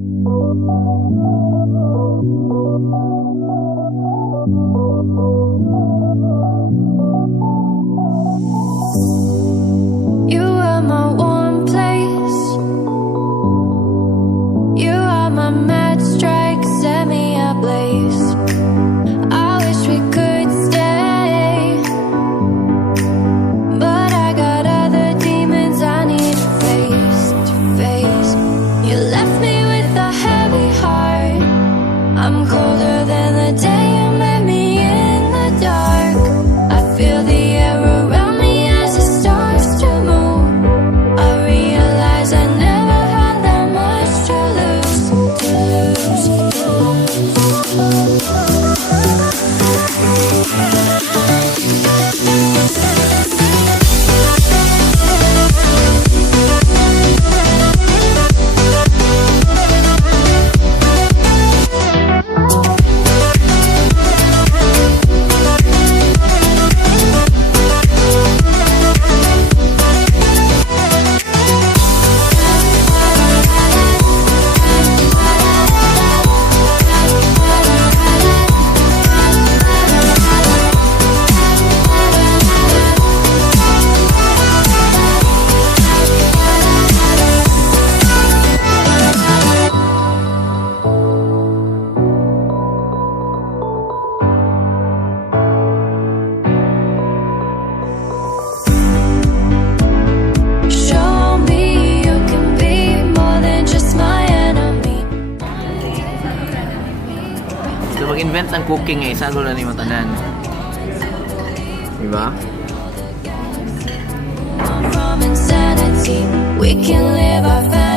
You are my warm place. You are my mad strike, set me ablaze. I wish we could stay, but I got other demons I need to face. You left me with a heavy heart. I'm colder than the day you met me in the dark. I feel the air around me as it starts to move. I realize I never had that much to lose, show me you can be more than just my enemy. So mag-invent ng cooking eh, salo na ni matanan. Diba? From insanity, we can live our fantasy.